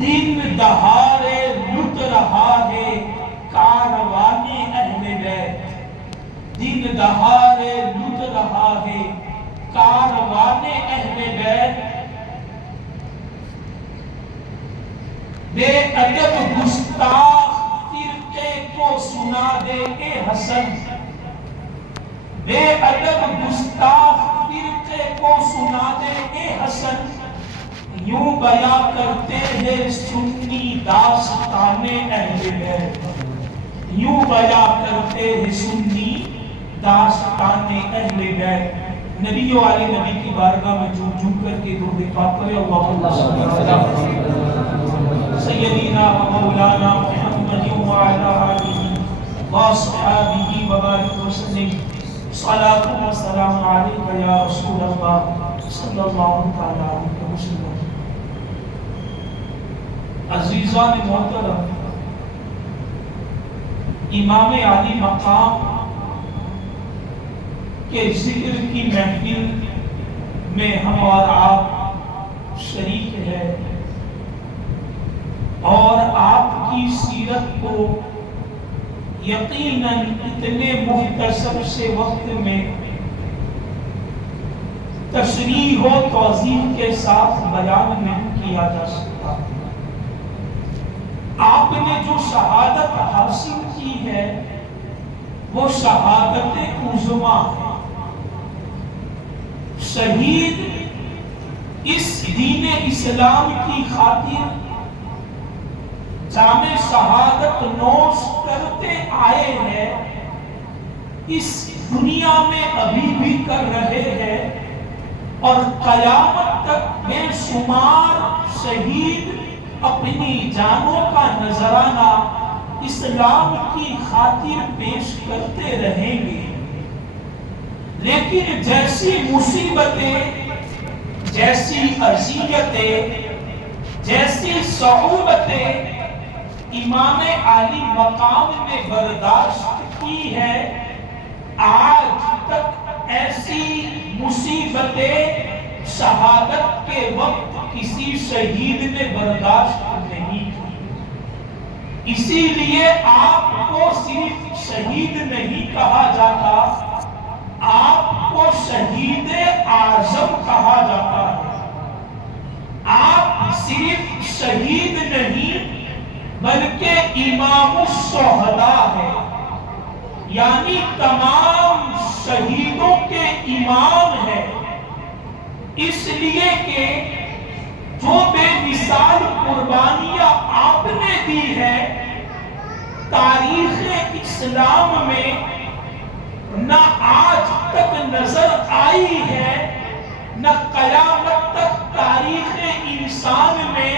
دن دہاڑے لٹ رہا ہے کاروان اہل بیت، دن دہاڑے لٹ رہا ہے کاروان اہل بیت، بے ادب گستاخ فرقے کو سنا دے اے حسن، بے ادب گستاخ فرقے کو سنا دے اے حسن، یوں بیاں کرتے ہیں سنی داستان اہل بیت، یوں بیاں کرتے ہیں سنی داستان اہل بیت۔ نبی و علی نبی کی بارگاہ میں جھوم جھوم کر کے درود پاک کرے اللہم صلی اللہ علیہ وسلم سیدنا و مولانا محمد وعلی آلہ واصحابہ وبارک وسلم۔ صلاۃ و سلام علیک یا رسول اللہ صلی اللہ تعالی علیہ وسلم۔ عزیزان محترم، امام علی مقام کے ذکر کی محفل میں ہم اور آپ شریک ہیں، اور آپ کی سیرت کو یقیناً اتنے مختصر سے وقت میں تشریح و توضیح کے ساتھ بیان نہیں کیا جا سکتا۔ آپ نے جو شہادت حاصل کی ہے وہ شہادت عظمیٰ ہے۔ شہید اس دین اسلام کی خاطر جام شہادت نوش کرتے آئے ہیں، اس دنیا میں ابھی بھی کر رہے ہیں، اور قیامت تک بے شمار شہید اپنی جانوں کا نذرانہ اسلام کی خاطر پیش کرتے رہیں گے۔ لیکن جیسی مصیبتیں، جیسی اذیتیں، جیسی صعوبتیں امام علی مقام نے برداشت کی ہے، آج تک ایسی مصیبتیں شہادت کے وقت کسی شہید نے برداشت نہیں کی۔ اسی لیے آپ کو صرف شہید نہیں کہا جاتا، آپ کو شہید اعظم کہا جاتا ہے۔ آپ صرف شہید نہیں بلکہ امام الشہداء ہے، یعنی تمام شہیدوں کے امام ہے، اس لیے کہ جو بے مثال قربانیاں آپ نے دی ہے، تاریخ اسلام میں نہ آج تک نظر آئی ہے، نہ قیامت تک تاریخ انسان میں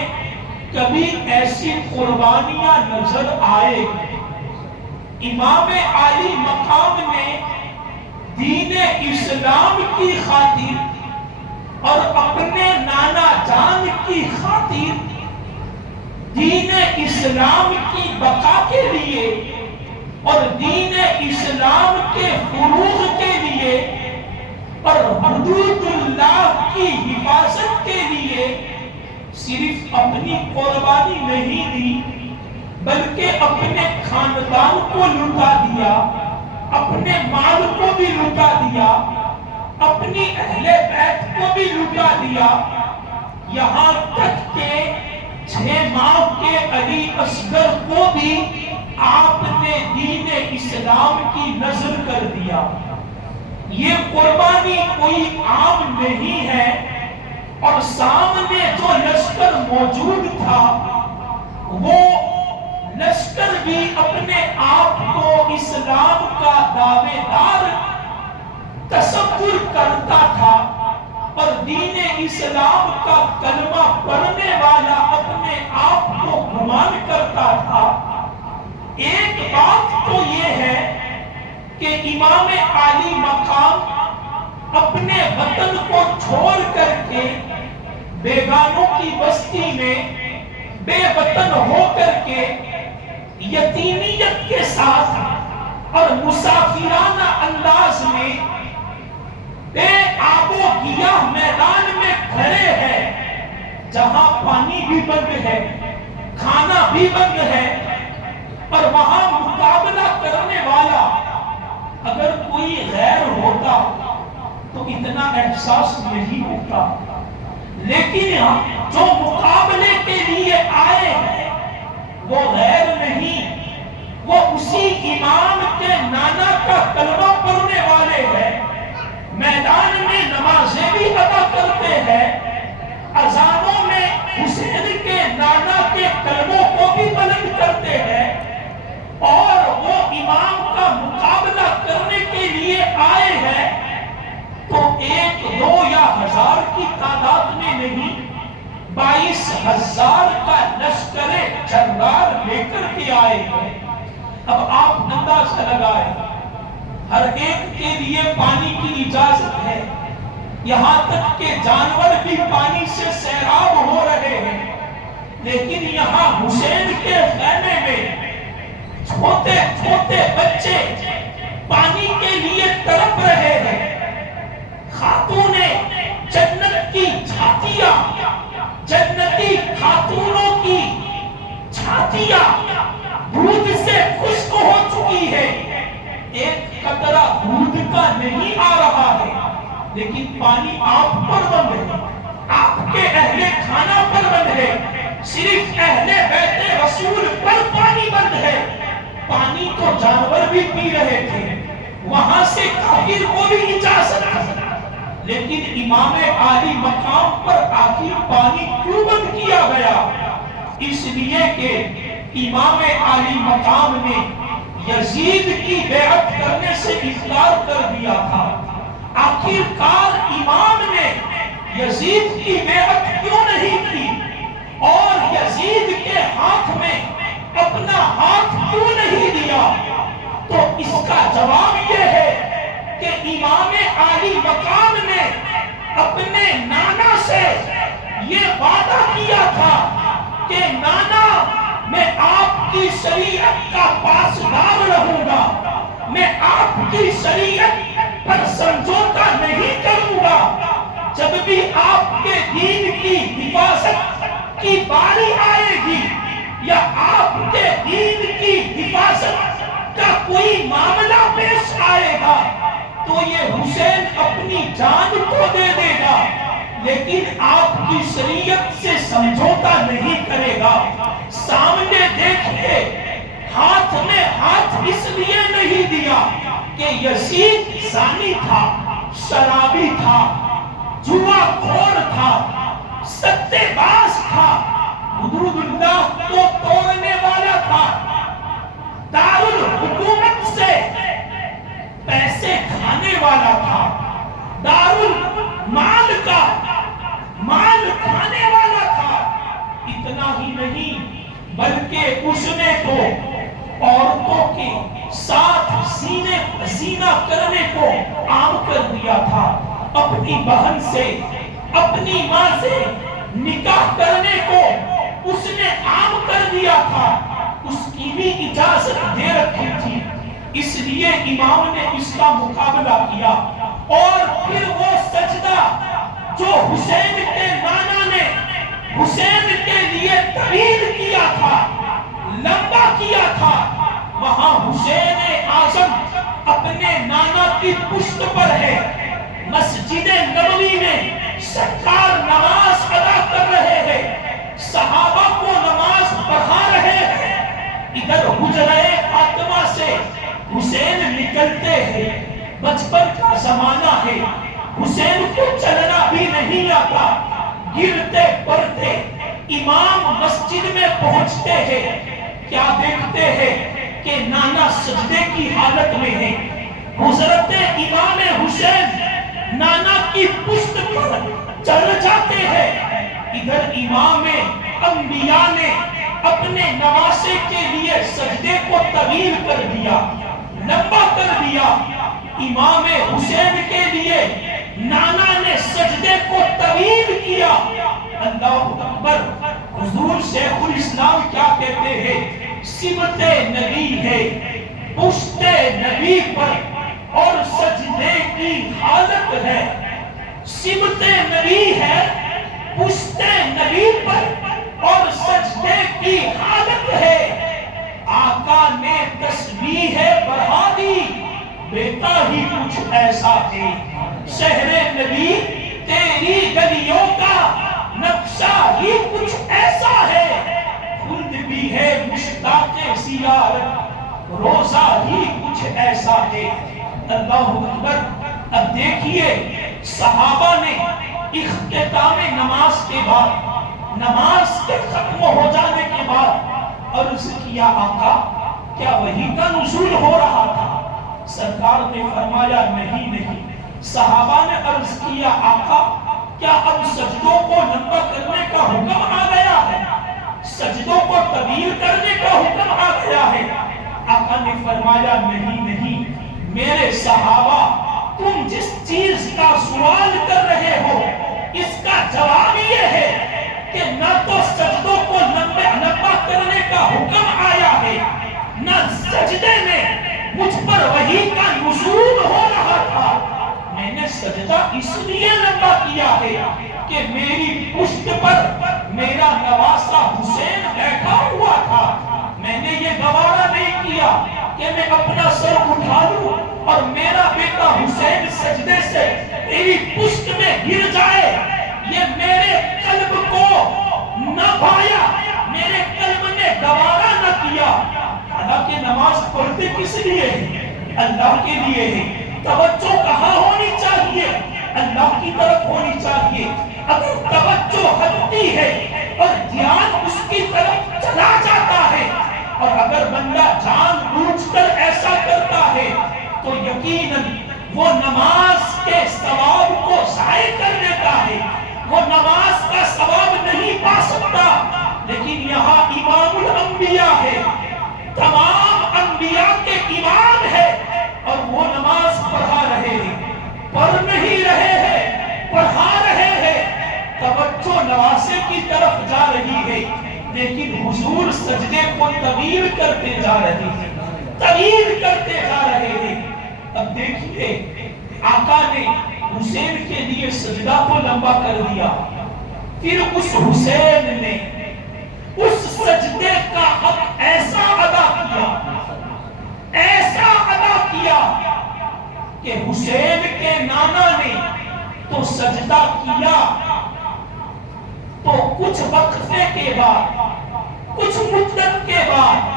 کبھی ایسی قربانیاں نظر آئے گی۔ امام علی مقام نے دین اسلام کی خاطر اور اپنے نانا جان کی خاطر، دین اسلام کی بقا کے لیے اور دین اسلام کے فروغ کے لیے اور حدود اللہ کی حفاظت کے لیے صرف اپنی قربانی نہیں دی، بلکہ اپنے خاندان کو لٹا دیا، اپنے مال کو بھی لٹا دیا، اپنی اہل بیت کو بھی لٹا دیا، یہاں تک کہ 6 ماہ کے علی اصغر کو بھی آپ نے دین اسلام کی نذر کر دیا۔ یہ قربانی کوئی عام نہیں ہے، اور سامنے جو لشکر موجود تھا وہ لشکر بھی اپنے آپ کو اسلام کا دعوے دار تصور کرتا تھا، اور دین اسلام کا کلمہ پڑھنے والا اپنے آپ کو گمان کرتا تھا۔ ایک بات تو یہ ہے کہ امام علی مقام اپنے وطن کو چھوڑ کر کے بیگانوں کی بستی میں بے وطن ہو کر کے یتیمیت کے ساتھ اور مسافرانہ انداز میں بے آب و گیاہ میدان میں کھڑے ہیں، جہاں پانی بھی بند ہے، کھانا بھی بند ہے، اور وہاں مقابلہ کرنے والا اگر کوئی غیر ہوتا تو اتنا احساس نہیں ہوتا، لیکن جو مقابلے کے لیے آئے ہیں وہ غیر نہیں، وہ اسی امام کے نانا کا کلمہ پڑھنے والے ہیں، میدان میں نمازیں بھی ادا کرتے ہیں، اذانوں میں حسین کے نانا کے کلموں کو بھی بلند کرتے ہیں، اور وہ امام کا مقابلہ کرنے کے لیے آئے ہیں تو 1 2 یا 1000 کی تعداد میں نہیں، 22,000 کا لشکر جرار لے کر کے آئے ہیں۔ اب آپ اندازہ لگائیں، ہر ایک کے لیے پانی کی اجازت ہے، یہاں تک کہ جانور بھی پانی سے سیراب ہو رہے ہیں، لیکن یہاں حسین کے خیمے میں چھوٹے چھوٹے بچے پانی کے لیے تڑپ رہے ہیں۔ خاتون جنت کی چھاتیاں، جنتی خاتونوں کی چھاتیاں دودھ سے خشک ہو چکی ہے، ایک قطرہ دودھ کا نہیں آ رہا ہے، لیکن پانی آپ پر بند ہے، آپ کے اہل کھانا پر بند ہے، صرف اہل بیت رسول پر پانی بند ہے۔ پانی تو جانور بھی پی رہے تھے، وہاں سے کافر کو بھی اجازت ہے، لیکن امام عالی مقام پر آخر پانی کیوں بند کیا گیا؟ اس لیے کہ امام عالی مقام نے یزید کی بیعت کرنے سے انکار کر دیا تھا۔ آخر کار امام نے یزید کی بیعت کیوں نہیں کی، اور یزید کے ہاتھ میں اپنا ہاتھ کیوں نہیں دیا؟ تو اس کا جواب یہ ہے کہ امام عالی مقام نے اپنے نانا سے یہ وعدہ کیا تھا کہ نانا، میں آپ کی شریعت کا پاسدار رہوں گا، میں آپ کی شریعت پر سمجھوتا نہیں کروں گا، جب بھی آپ کے دین کی حفاظت کی باری آئے گی یا آپ کے دین کی حفاظت کا کوئی معاملہ پیش آئے گا تو یہ حسین اپنی جان کو دے دے گا، لیکن آپ کی شریعت سے سمجھوتا نہیں کرے گا۔ سامنے دیکھئے، ہاتھ میں ہاتھ اس لیے نہیں دیا کہ یزید زانی تھا، شرابی تھا، جوا خور تھا، ستے باز تھا، حدود اللہ کو توڑنے والا تھا، دارالحکومت سے پیسے کھانے والا تھا، دارالمال کا مال کھانے والا تھا۔ اتنا ہی نہیں بلکہ اس نے تو عورتوں کے ساتھ زنا کرنے کو عام کر دیا تھا، اپنی بہن سے، اپنی ماں سے نکاح کرنے کو اس نے عام کر دیا تھا، اس کی بھی اجازت دے رکھی تھی۔ اس لیے امام نے اس کا مقابلہ کیا، اور پھر وہ سجدہ جو حسین کے نانا نے حسین کے لیے طویل کیا تھا، لمبا کیا تھا، وہاں حسین اعظم اپنے نانا کی پشت پر ہے، مسجد نبوی میں سرکار نماز ادا کر رہے ہیں، صحابہ کو نماز پڑھا رہے ہیں، ادھر حجرہ فاطمہ سے حسین نکلتے ہیں، بچپن کا زمانہ ہے، حسین کو چلنا بھی نہیں آتا، گرتے پڑتے امام مسجد میں پہنچتے ہیں، کیا دیکھتے ہیں کہ نانا سجدے کی حالت میں ہے، حضرت امام حسین نانا کی پشت پر چل جاتے ہیں، ادھر امام انبیاء نے اپنے نواسے کے لیے سجدے کو طویل کر دیا، لمبا کر دیا، امام حسین کے لیے نانا نے سجدے کو طویل کیا۔ اللہ اکبر! حضور شیخ الاسلام کیا کہتے ہیں؟ سمت نبی ہے پشت نبی پر اور سجدے کی حالت ہے، سمت نبی ہے پشت نبی پر اور سجدے کی کچھ ایسا ہے، شہر نبی تیری گلیوں کا نقشہ ہی کچھ ایسا ہے، خلد بھی ہے مشتاق زیارت، روزہ ہی کچھ ایسا ہے۔ اللہ اکبر۔ اب دیکھیے صحابہ نے اختتام نماز کے بعد، نماز کے ختم ہو جانے کے بعد عرض کیا آقا کیا وحی کا نزول ہو رہا تھا؟ سرکار نے فرمایا نہیں۔ صحابہ نے عرض کیا آقا کیا اب سجدوں کو لمبا کرنے کا حکم آ گیا ہے؟ سجدوں کو طویل کرنے کا حکم آ گیا ہے؟ آقا نے فرمایا نہیں، میرے صحابہ تم جس چیز کا سوال کر رہے ہو اس کا جواب یہ ہے کہ نہ تو سجدوں کو لمبا کرنے کا حکم آیا ہے، نہ سجدے میں مجھ پر وحی کا نزول ہو رہا تھا۔ میں نے سجدہ اس لیے لمبا کیا ہے کہ میری پشت پر میرا نواسا حسین بیٹھا ہوا تھا، میں نے یہ گوارا نہیں کیا کہ میں اپنا سر اٹھا لوں اور میرا بیٹا حسین سجدے سے میری پشت میں گر جائے۔ یہ میرے قلب کو نہ بھایا، میرے قلب نے گوارا نہ کیا۔ حالانکہ نماز پڑھتے کس لیے ہے؟ اللہ کے لیے ہے۔ توجہ کہاں ہونی چاہیے؟ اللہ کی طرف ہونی چاہیے۔ اگر توجہ ہٹتی ہے اور دھیان اس کی طرف چلا جاتا ہے، اور اگر بندہ جان بوجھ کر ایسا کرتا ہے تو یقیناً وہ نماز کے ثواب کو ضائع کر دیتا ہے، وہ نماز کا ثواب نہیں پا سکتا۔ لیکن یہاں امام الانبیاء ہے، تمام انبیاء کے امام ہے، اور وہ نماز پڑھا رہے ہیں، پڑھ نہیں رہے ہیں، پڑھا رہے ہیں۔ توجہ نواسے کی طرف جا رہی ہے، لیکن حضور سجدے کو طویل کرتے جا رہے ہیں، طویل کرتے جا رہے ہیں۔ اب دیکھیے آقا نے حسین کے لیے سجدہ کو لمبا کر دیا، پھر اس حسین نے اس سجدے کا حق ایسا ادا کیا، ایسا ادا کیا کہ حسین کے نانا نے تو سجدہ کیا، تو کچھ وقفے کے بعد، کچھ مدت کے بعد،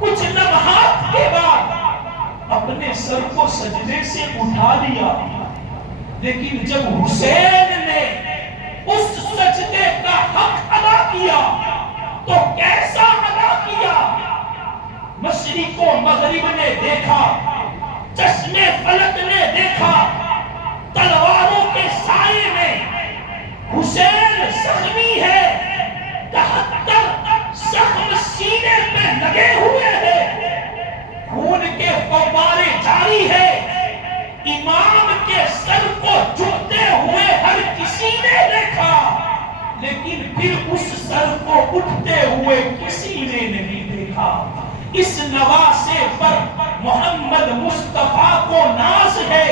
کچھ لمحات کے بعد اپنے سر کو سجدے سے اٹھا لیا۔ لیکن جب حسین نے اس سجدے کا حق ادا کیا تو کیسا ادا کیا؟ مشرق و مغرب نے دیکھا، چشم فلک نے دیکھا، تلواروں کے سائے میں حسین زخمی ہے، 73 زخم سینے پہ لگے ہوئے ہیں، خون کے فوارے جاری ہے، امام کے سر کو جھکتے ہوئے ہر کسی نے دیکھا، لیکن پھر اس سر کو اٹھتے ہوئے کسی نے نہیں دیکھا۔ اس نواسے پر محمد مصطفیٰ کو ناز ہے،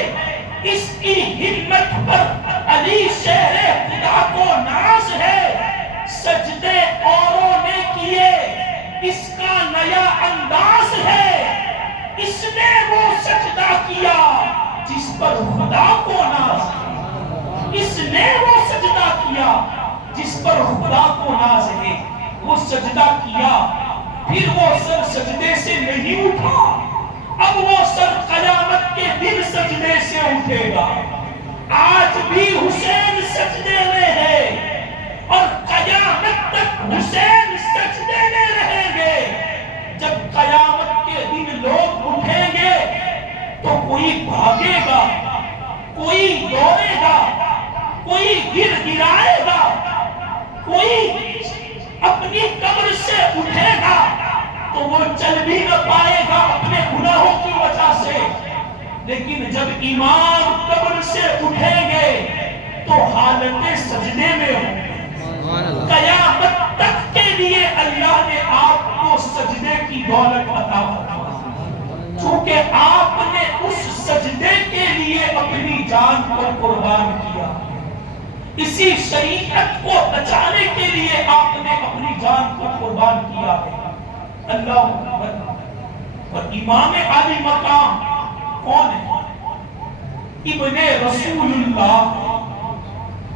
اس کی ہمت پر علی شہر خدا کو ناز ہے۔ سجدے اوروں نے کیے، اس کا نیا انداز ہے، اس نے وہ سجدہ کیا جس پر خدا کو ناز ہے، اس نے وہ سجدہ کیا جس پر خدا کو ناز ہے۔ وہ سجدہ کیا، پھر وہ سر سجدے سے نہیں اٹھا، اب وہ سر قیامت کے دن سجدے سے اٹھے گا۔ آج بھی حسین سجدے میں ہے اور قیامت تک حسین سجدے میں رہیں گے۔ جب قیامت کے دن لوگ اٹھیں گے تو کوئی بھاگے گا، کوئی دوڑے گا، کوئی گر گرائے گا، کوئی اپنی قبر سے اٹھے گا تو وہ چل بھی نہ پائے گا اپنے گناہوں کی وجہ سے۔ لیکن جب امام قبر سے اٹھیں گے تو حالت سجدے میں ہوں گے۔ قیامت تک کے لیے اللہ نے آپ کو سجدے کی دولت عطا فرمائی، چونکہ آپ نے اس سجدے کے لیے اپنی جان کو قربان کیا، اسی شریعت کو بچانے کے لیے آپ نے اپنی جان کو قربان کیا ہے۔ اللہ اکبر۔ اور امام عالی مقام کون ہے؟ ابن رسول اللہ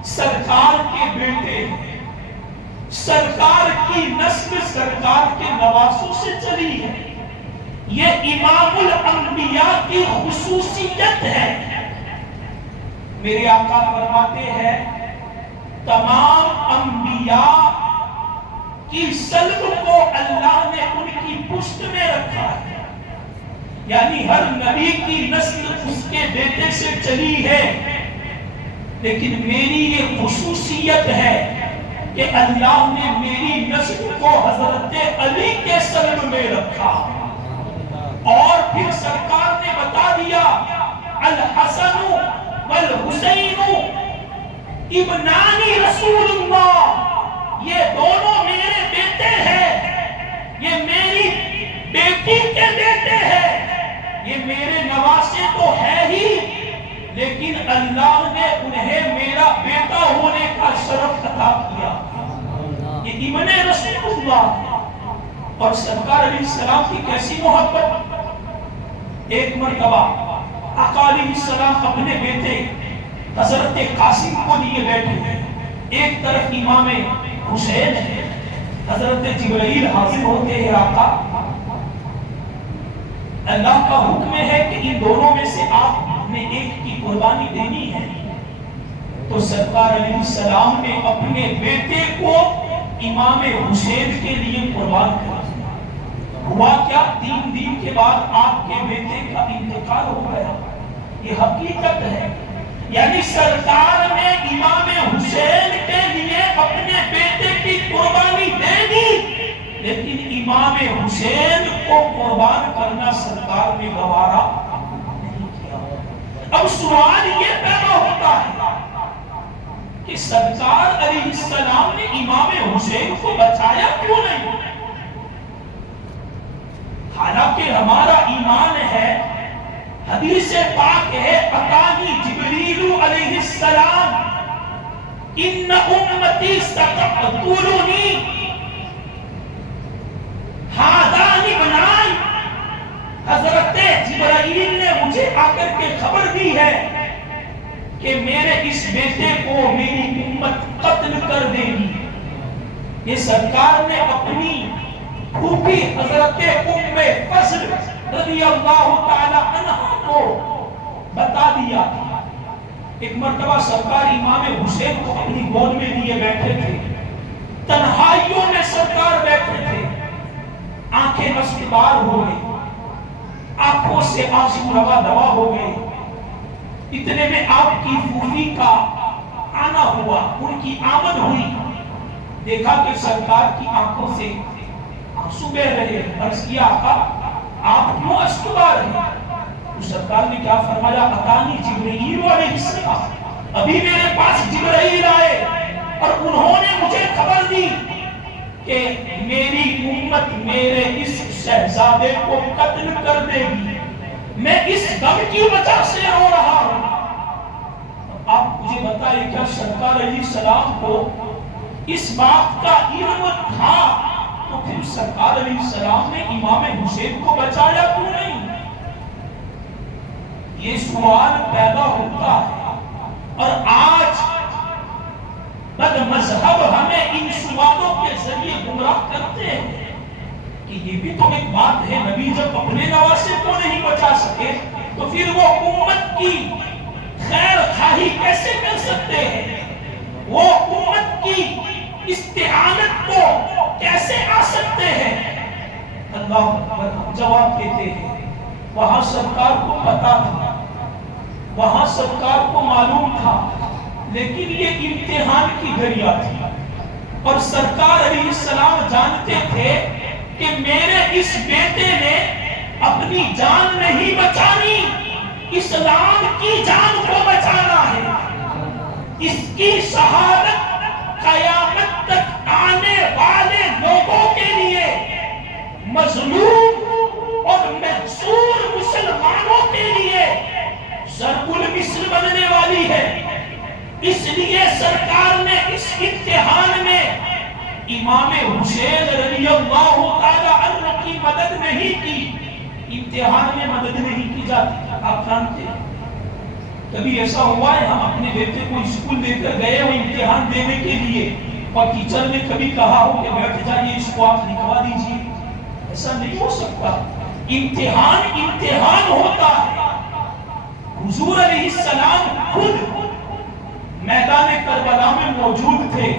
سرکار کے بیٹے، سرکار کی نسل سرکار کے نواسوں سے چلی ہے. یہ امام الانبیاء کی خصوصیت ہے. میرے آقا فرماتے ہیں تمام انبیاء کی سلب کو اللہ نے ان کی پشت میں رکھا ہے، یعنی ہر نبی کی نسل اس کے بیٹے سے چلی ہے. لیکن میری یہ خصوصیت ہے کہ اللہ نے میری نسل کو حضرت علی کے سلب میں رکھا. اور پھر سرکار نے بتا دیا الحسن والحسین ابنانی رسول اللہ، یہ دونوں میرے بیٹے ہیں، یہ میری بیٹی کے بیٹے ہیں، یہ میرے نواسے تو ہے ہی، لیکن اللہ نے انہیں میرا بیٹا ہونے کا شرف عطا کیا. یہ ابن رسول اللہ. اور سرکار علیہ السلام کی کیسی محبت. ایک مرتبہ آقا علیہ السلام اپنے بیٹے حضرت قاسم کو لیے بیٹھے ہیں. ایک طرف امام حسین ہے، حضرت جبرائیل حاضر ہوتے ہیں. آقا اللہ کا حکم ہے کہ ان دونوں میں سے آپ نے ایک کی قربانی دینی ہے. تو سرکار علیہ السلام نے اپنے بیٹے کو امام حسین کے لیے قربان کر. ہوا کیا؟ 3 دن کے بعد آپ کے بیٹے کا انتقال ہو گیا. یہ حقیقت ہے. یعنی سرکار نے امام حسین کے لیے اپنے بیٹے کی قربانی دے دی، لیکن امام حسین کو قربان کرنا سرکار نے گوارا نہیں کیا. اب سوال یہ پیدا ہوتا ہے کہ سرکار علیہ السلام نے امام حسین کو بچایا کیوں نہیں؟ حالانکہ ہمارا ایمان ہے، حدیث پاک ہے اتانی جبریل علیہ السلام ان امتی ستقتلنی ہذان ابنان. حضرت جبرائیل نے مجھے آ کر کے خبر دی ہے کہ میرے اس بیٹے کو میری امت قتل کر دے گی. یہ سرکار نے اپنی پھوپھی حضرت ام فضل رضی اللہ تعالی عنہ کو بتا دیا. ایک مرتبہ سرکار امام حسین کو اپنی گود میں لیے بیٹھے تھے. تنہائیوں میں سرکار بیٹھے تھے. آنکھیں مشکبار ہو گئی، آنکھوں سے آنسو روا دوا ہو گئے. اتنے میں آپ کی پھوپھی کا آنا ہوا، ان کی آمد ہوئی. دیکھا کہ سرکار کی آنکھوں سے آنسو بہ رہے. عرض کیا آقا آپ کیوں اشک بہا رہے ہیں؟ تو سرکار نے کیا فرمایا اتانی جبرائیل علیہ السلام، ابھی میرے پاس جبرائیل آئے اور انہوں نے مجھے خبر دی کہ میری امت میرے اس شہزادے کو قتل کر دے گی. میں اس غم کی وجہ سے رو رہا ہوں. آپ مجھے بتائیں کیا سرکار علیہ السلام کو اس بات کا علم تھا؟ تو پھر سرکار علیہ السلام نے امام حسین کو بچایا کیوں نہیں؟ یہ سوال پیدا ہوتا ہے. اور آج بد مذہب ہمیں ان سوالوں کے ذریعے گمراہ کرتے ہیں کہ یہ بھی تو ایک بات ہے، نبی جب اپنے نواسے کو نہیں بچا سکے تو پھر وہ امت کی خیر خواہی کیسے کر سکتے ہیں؟ وہ امت کی استعانت کو کیسے آ سکتے ہیں؟ اللہ اکبر. جواب دیتے ہیں وہاں سرکار کو پتا تھا، وہاں سرکار کو معلوم تھا، لیکن یہ امتحان کی گھڑیاں تھی. اور سرکار علیہ السلام جانتے تھے کہ میرے اس بیٹے نے اپنی جان نہیں بچانی، اسلام کی جان کو بچانا ہے. اس کی شہادت قیامت تک آنے والے لوگوں کے لیے، مظلوم اور محصور مسلمانوں کے لیے ضرب المثل بننے والی ہے. اس لیے سرکار نے اس امتحان میں امام حسین رضی اللہ تعالی عنہ کی مدد نہیں کی. امتحان میں مدد نہیں کی جاتی. آپ جانتے ہیں کبھی ایسا ہوا ہے ہم اپنے بیٹے کو اسکول لے کر گئے ہو امتحان دینے کے لیے اور ٹیچر نے کبھی کہا ہو کہ بیٹھ جائیے اس کو آپ لکھوا دیجیے؟ ایسا نہیں ہو سکتا. امتحان امتحان ہوتا ہے. حضور علیہ السلام خود میدان کربلا میں موجود تھے،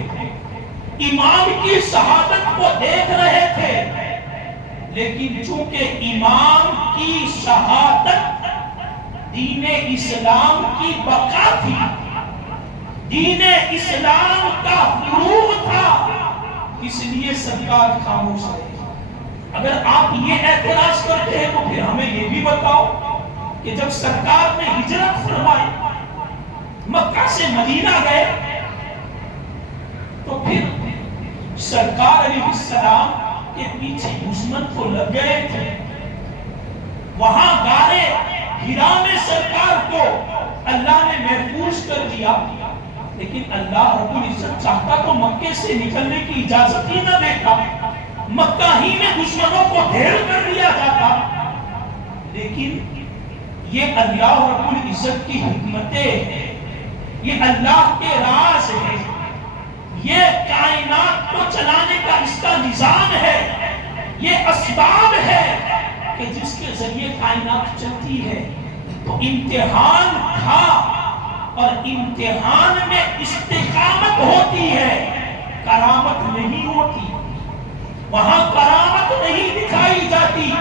امام کی شہادت کو دیکھ رہے تھے، لیکن چونکہ امام کی شہادت دین اسلام کی بقا تھی، دین اسلام کا فروغ تھا، اس لیے سرکار خاموش رہے. اگر آپ یہ اعتراض کرتے ہیں تو پھر ہمیں یہ بھی بتاؤ کہ جب سرکار نے ہجرت فرمائی، مکہ سے مدینہ گئے، تو پھر سرکار علیہ السلام کے پیچھے دشمن تو لگ گئے تھے. وہاں غارے ہرا میں سرکار کو اللہ نے محفوظ کر دیا، لیکن اللہ رب العزت چاہتا تو مکے سے نکلنے کی اجازت ہی نہ دیتا، مکہ ہی میں دشمنوں کو ڈھیر کر دیا جاتا. لیکن یہ اللہ رب العزت کی حکمتیں ہیں، یہ اللہ کے راز ہے، یہ کائنات کو چلانے کا اس کا نظام ہے، یہ اسباب ہے کہ جس کے ذریعے کائنات چلتی ہے. تو امتحان تھا، اور امتحان میں استقامت ہوتی ہے، کرامت نہیں ہوتی. وہاں کرامت نہیں دکھائی جاتی،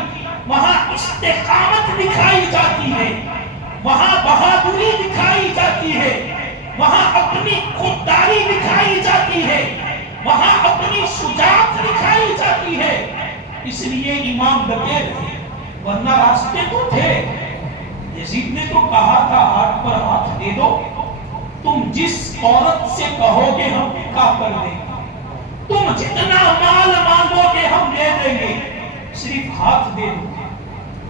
وہاں استقامت دکھائی جاتی ہے، وہاں بہادری دکھائی جاتی ہے، وہاں اپنی خودداری دکھائی جاتی ہے، وہاں اپنی شجاعت دکھائی جاتی ہے. اس لیے امام ڈٹے رہے، ورنہ راستے تو تھے. یزید نے تو کہا تھا ہاتھ پر ہاتھ دے دو، تم جس عورت سے کہو گے ہم نکاح کر دیں گے، تم جتنا مال مانگو گے ہم دے دیں گے، صرف ہاتھ دے دو گے.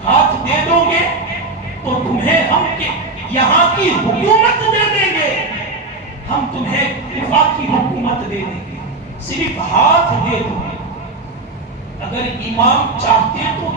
ہاتھ دے دو گے تو تمہیں ہم یہاں کی حکومت دے دیں گے، ہم تمہیں دفاع کی حکومت دے دیں گے، صرف ہاتھ دے دو گے. اگر امام چاہتے تو